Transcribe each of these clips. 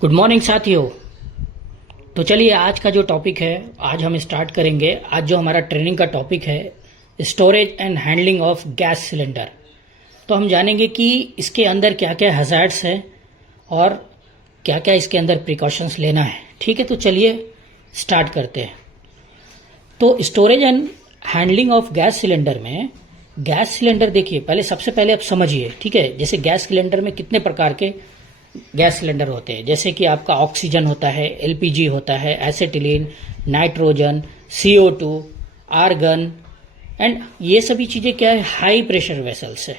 Good morning साथियों। तो चलिए आज का जो टॉपिक है आज हम स्टार्ट करेंगे। आज जो हमारा ट्रेनिंग का टॉपिक है storage and handling of gas cylinder. तो हम जानेंगे कि इसके अंदर क्या क्या हैजार्ड्स है और क्या क्या इसके अंदर प्रिकॉशंस लेना है। ठीक है, तो चलिए स्टार्ट करते हैं। तो storage and handling of gas cylinder में गैस सिलेंडर देखिए, पहले सबसे पहले आप समझिए। ठीक है, जैसे गैस सिलेंडर में कितने प्रकार के गैस सिलेंडर होते हैं, जैसे कि आपका ऑक्सीजन होता है, एलपीजी होता है, acetylene, nitrogen, CO2, argon and ये सभी चीजें क्या है, हाई प्रेशर वेसल्स है।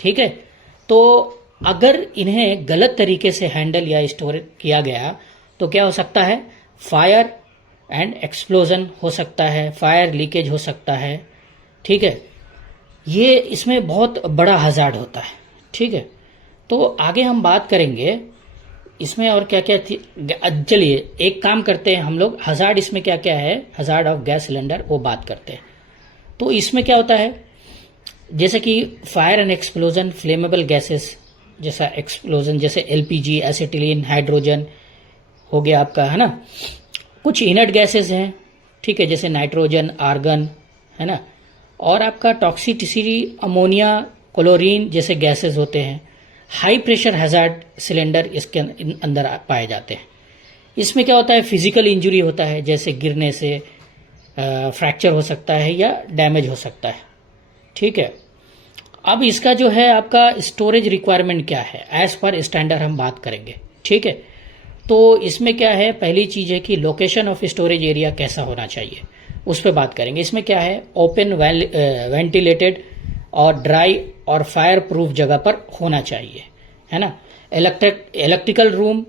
ठीक है, तो अगर इन्हें गलत तरीके से हैंडल या स्टोर किया गया तो क्या हो सकता है, फायर एंड एक्सप्लोजन हो सकता है, फायर लीकेज हो सकता है। ठीक है, ये इसमें बहुत बड़ा हजार्ड होता है। ठीक है, तो आगे हम बात करेंगे इसमें और क्या क्या थी। चलिए एक काम करते हैं, हम लोग हजार्ड इसमें क्या क्या है, हजार्ड ऑफ गैस सिलेंडर वो बात करते हैं। तो इसमें क्या होता है, जैसे कि fire and explosion, flammable gases जैसा एक्सप्लोजन, जैसे एलपीजी, एसिटिलीन, हाइड्रोजन हो गया आपका, है ना। कुछ इनर्ट गैसेस हैं, ठीक है, जैसे नाइट्रोजन, आर्गन, है ना। और आपका टॉक्सिसिटी, अमोनिया, क्लोरीन जैसे गैसेस होते हैं। हाई प्रेशर हैजार्ड सिलेंडर इसके अंदर पाए जाते हैं। इसमें क्या होता है, फिजिकल इंजरी होता है, जैसे गिरने से फ्रैक्चर हो सकता है या डैमेज हो सकता है। ठीक है, अब इसका जो है आपका स्टोरेज रिक्वायरमेंट क्या है, एज पर स्टैंडर्ड हम बात करेंगे। ठीक है, तो इसमें क्या है, पहली चीज है कि लोकेशन ऑफ स्टोरेज एरिया कैसा होना चाहिए, उस पर बात करेंगे। इसमें क्या है, ओपन वेंटिलेटेड और ड्राई और फायर प्रूफ जगह पर होना चाहिए, है ना। इलेक्ट्रिकल रूम,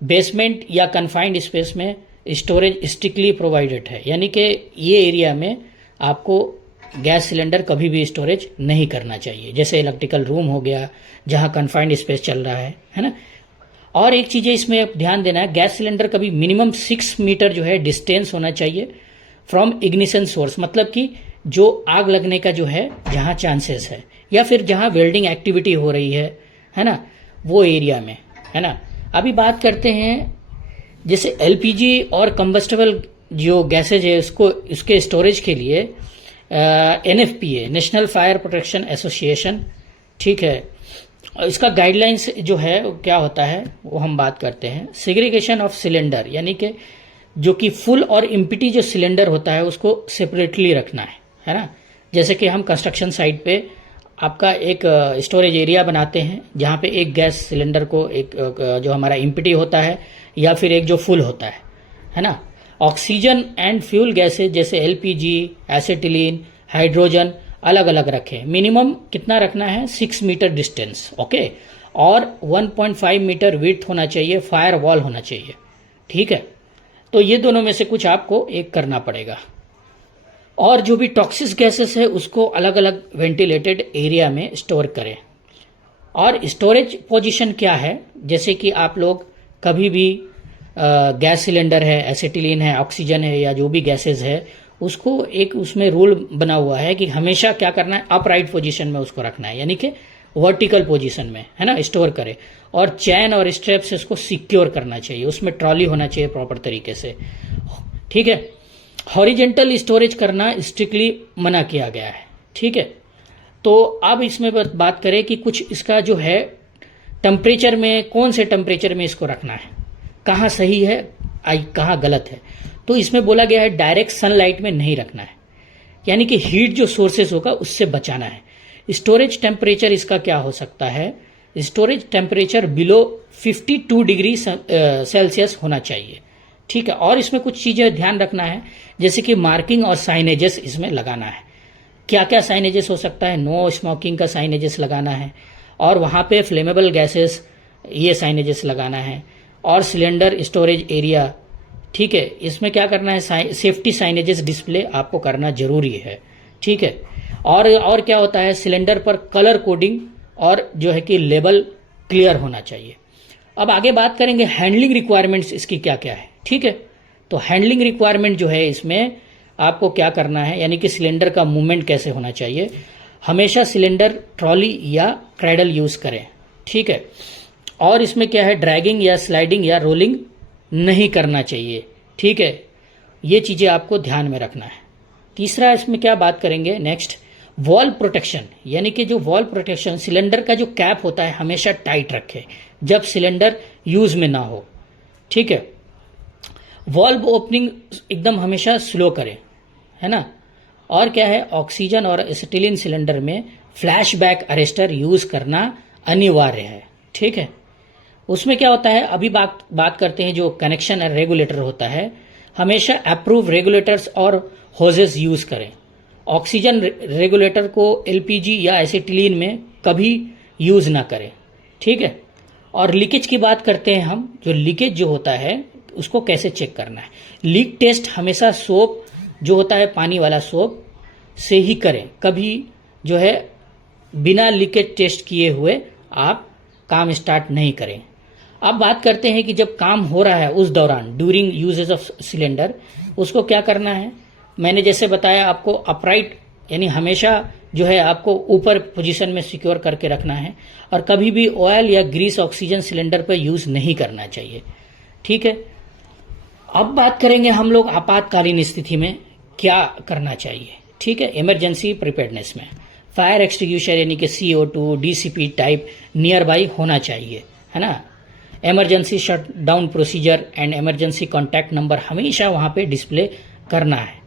बेसमेंट या कन्फाइंड स्पेस में स्टोरेज स्ट्रिक्टली प्रोवाइडेड है, यानी कि ये एरिया में आपको गैस सिलेंडर कभी भी स्टोरेज नहीं करना चाहिए। जैसे इलेक्ट्रिकल रूम हो गया, जहां कन्फाइंड स्पेस चल रहा है ना। और एक चीज है इसमें ध्यान देना है, गैस सिलेंडर कभी मिनिमम 6 मीटर जो है डिस्टेंस होना चाहिए फ्रॉम इग्निशन सोर्स, मतलब कि जो आग लगने का जो है जहां चांसेस है, या फिर जहां वेल्डिंग एक्टिविटी हो रही है ना, वो एरिया में, है ना। अभी बात करते हैं जैसे एलपीजी और कंबस्टेबल जो गैसेज है उसको, उसके स्टोरेज के लिए NFPA, national fire protection association, ठीक है, इसका गाइडलाइंस जो है वो क्या होता है वो हम बात करते हैं। सेग्रीगेशन ऑफ सिलेंडर, यानी कि जो कि फुल और इम्पिटी जो सिलेंडर होता है उसको सेपरेटली रखना है ना। जैसे कि हम कंस्ट्रक्शन साइट पे आपका एक स्टोरेज एरिया बनाते हैं, जहां पे एक गैस सिलेंडर को, एक जो हमारा इम्पिटी होता है या फिर एक जो फुल होता है ना। ऑक्सीजन एंड फ्यूल गैसेज जैसे एलपीजी, एसिटिलीन, हाइड्रोजन अलग अलग रखें। मिनिमम कितना रखना है, 6 मीटर डिस्टेंस, ओके। और 1.5 मीटर विड्थ होना चाहिए, फायर वॉल होना चाहिए। ठीक है, तो ये दोनों में से कुछ आपको एक करना पड़ेगा। और जो भी टॉक्सिक गैसेस है उसको अलग अलग वेंटिलेटेड एरिया में स्टोर करें। और स्टोरेज पोजीशन क्या है, जैसे कि आप लोग कभी भी गैस सिलेंडर है, एसिटिलीन है, ऑक्सीजन है या जो भी गैसेस है, उसको एक उसमें रूल बना हुआ है कि हमेशा क्या करना है, अपराइट पोजीशन में उसको रखना है, यानी कि वर्टिकल पोजीशन में, है ना, स्टोर करें। और चैन और स्ट्रैप से उसको सिक्योर करना चाहिए, उसमें ट्रॉली होना चाहिए प्रॉपर तरीके से। ठीक है, हॉरिजेंटल स्टोरेज करना स्ट्रिक्टली मना किया गया है। ठीक है, तो अब इसमें बात करें कि कुछ इसका जो है टेम्परेचर में, कौन से टेम्परेचर में इसको रखना है, कहाँ सही है कहाँ गलत है। तो इसमें बोला गया है डायरेक्ट सनलाइट में नहीं रखना है, यानी कि हीट जो सोर्सेस होगा उससे बचाना है। स्टोरेज टेम्परेचर इसका क्या हो सकता है, storage temperature below 52 degree Celsius होना चाहिए। ठीक है, और इसमें कुछ चीजें ध्यान रखना है, जैसे कि मार्किंग और साइनेजेस इसमें लगाना है। क्या क्या साइनेजेस हो सकता है, नो स्मोकिंग का साइनेजेस लगाना है, और वहां पे फ्लेमेबल गैसेस ये साइनेजेस लगाना है, और सिलेंडर स्टोरेज एरिया। ठीक है, इसमें क्या करना है, सेफ्टी साइनेजेस डिस्प्ले आपको करना जरूरी है। ठीक है, और क्या होता है, सिलेंडर पर कलर कोडिंग और जो है कि लेबल क्लियर होना चाहिए। अब आगे बात करेंगे हैंडलिंग रिक्वायरमेंट्स इसकी क्या क्या है। ठीक है, तो हैंडलिंग रिक्वायरमेंट जो है इसमें आपको क्या करना है, यानी कि सिलेंडर का मूवमेंट कैसे होना चाहिए। हमेशा सिलेंडर ट्रॉली या क्रैडल यूज करें। ठीक है, और इसमें क्या है, ड्रैगिंग या स्लाइडिंग या रोलिंग नहीं करना चाहिए। ठीक है, ये चीज़ें आपको ध्यान में रखना है। तीसरा इसमें क्या बात करेंगे नेक्स्ट, वॉल्व प्रोटेक्शन, यानी कि जो वॉल्व प्रोटेक्शन, सिलेंडर का जो कैप होता है हमेशा टाइट रखें जब सिलेंडर यूज में ना हो। ठीक है, वॉल्व ओपनिंग एकदम हमेशा स्लो करें, है ना। और क्या है, ऑक्सीजन और एसिटिलीन सिलेंडर में फ्लैशबैक अरेस्टर यूज करना अनिवार्य है। ठीक है, उसमें क्या होता है, अभी बात करते हैं जो कनेक्शन रेगुलेटर होता है, हमेशा अप्रूव रेगुलेटर्स और होजेस यूज करें। ऑक्सीजन रेगुलेटर को एलपीजी या एसिटिलीन में कभी यूज ना करें। ठीक है, और लीकेज की बात करते हैं हम, जो लीकेज जो होता है उसको कैसे चेक करना है। लीक टेस्ट हमेशा सोप जो होता है, पानी वाला सोप से ही करें, कभी जो है बिना लीकेज टेस्ट किए हुए आप काम स्टार्ट नहीं करें। अब बात करते हैं कि जब काम हो रहा है उस दौरान, ड्यूरिंग यूजेस ऑफ सिलेंडर, उसको क्या करना है। मैंने जैसे बताया आपको, अपराइट यानी हमेशा जो है आपको ऊपर पोजीशन में सिक्योर करके रखना है, और कभी भी ऑयल या ग्रीस ऑक्सीजन सिलेंडर पर यूज नहीं करना चाहिए। ठीक है, अब बात करेंगे हम लोग आपातकालीन स्थिति में क्या करना चाहिए। ठीक है, इमरजेंसी प्रिपेयर्डनेस में फायर एक्सटिंग्विशर यानी कि CO2 DCP type near by होना चाहिए, है ना। Emergency shut down procedure and emergency contact number हमेशा वहां पे डिस्प्ले करना है।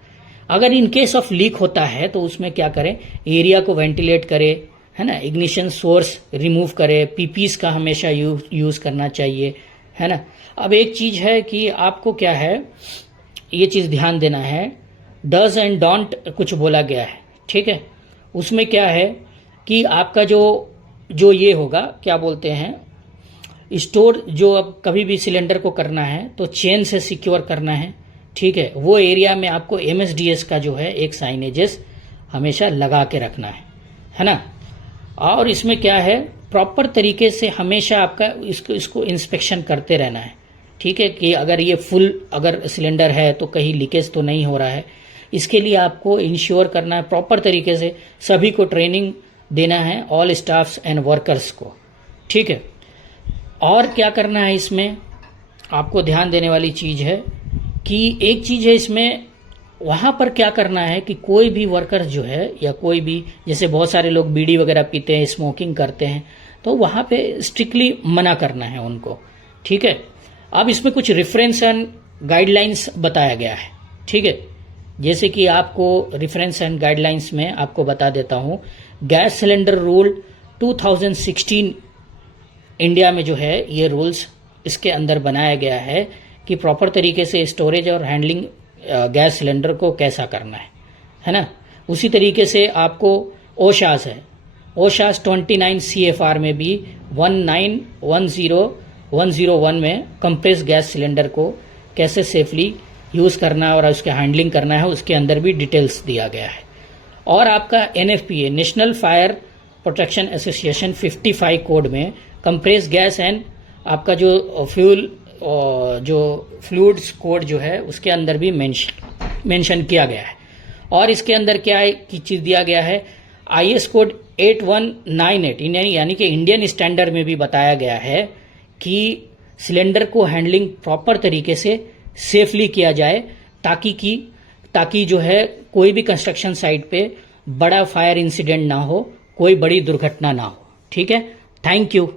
अगर इन केस ऑफ लीक होता है तो उसमें क्या करें, एरिया को वेंटिलेट करें, है ना, इग्निशन सोर्स रिमूव करें, पीपीस का हमेशा यूज करना चाहिए, है ना। अब एक चीज है कि आपको क्या है, ये चीज ध्यान देना है, डज एंड डोंट कुछ बोला गया है। ठीक है, उसमें क्या है कि आपका जो ये होगा, क्या बोलते हैं, स्टोर जो अब कभी भी सिलेंडर को करना है तो चेन से सिक्योर करना है। ठीक है, वो एरिया में आपको MSDS का जो है एक साइनेजेस हमेशा लगा के रखना है ना। और इसमें क्या है, प्रॉपर तरीके से हमेशा आपका इसको इंस्पेक्शन करते रहना है। ठीक है, कि अगर ये फुल अगर सिलेंडर है तो कहीं लीकेज तो नहीं हो रहा है, इसके लिए आपको इंश्योर करना है प्रॉपर तरीके से। सभी को ट्रेनिंग देना है, ऑल स्टाफ्स एंड वर्कर्स को। ठीक है, और क्या करना है इसमें आपको ध्यान देने वाली चीज है कि एक चीज है इसमें, वहां पर क्या करना है कि कोई भी वर्कर जो है या कोई भी, जैसे बहुत सारे लोग बीड़ी वगैरह पीते हैं, स्मोकिंग करते हैं, तो वहां पे स्ट्रिक्टली मना करना है उनको। ठीक है, अब इसमें कुछ रेफरेंस एंड गाइडलाइंस बताया गया है। ठीक है, जैसे कि आपको रेफरेंस एंड गाइडलाइंस में आपको बता देता हूं, गैस सिलेंडर रूल 2016 इंडिया में जो है ये रूल्स इसके अंदर बनाया गया है कि प्रॉपर तरीके से स्टोरेज और हैंडलिंग गैस सिलेंडर को कैसा करना है ना। उसी तरीके से आपको ओशास है, ओशास 29 CFR में भी 1910101 में कंप्रेस गैस सिलेंडर को कैसे सेफली यूज करना और उसके हैंडलिंग करना है, उसके अंदर भी डिटेल्स दिया गया है। और आपका NFPA national fire protection association 55 code में कंप्रेस गैस एंड आपका जो फ्यूल जो फ्लूइड्स कोड जो है उसके अंदर भी मेंशन किया गया है। और इसके अंदर क्या है कि चीज दिया गया है, IS कोड 8198 यानी कि इंडियन स्टैंडर्ड में भी बताया गया है कि सिलेंडर को हैंडलिंग प्रॉपर तरीके से सेफली किया जाए, ताकि जो है कोई भी कंस्ट्रक्शन साइट पे बड़ा फायर इंसिडेंट ना हो, कोई बड़ी दुर्घटना ना हो। ठीक है, थैंक यू।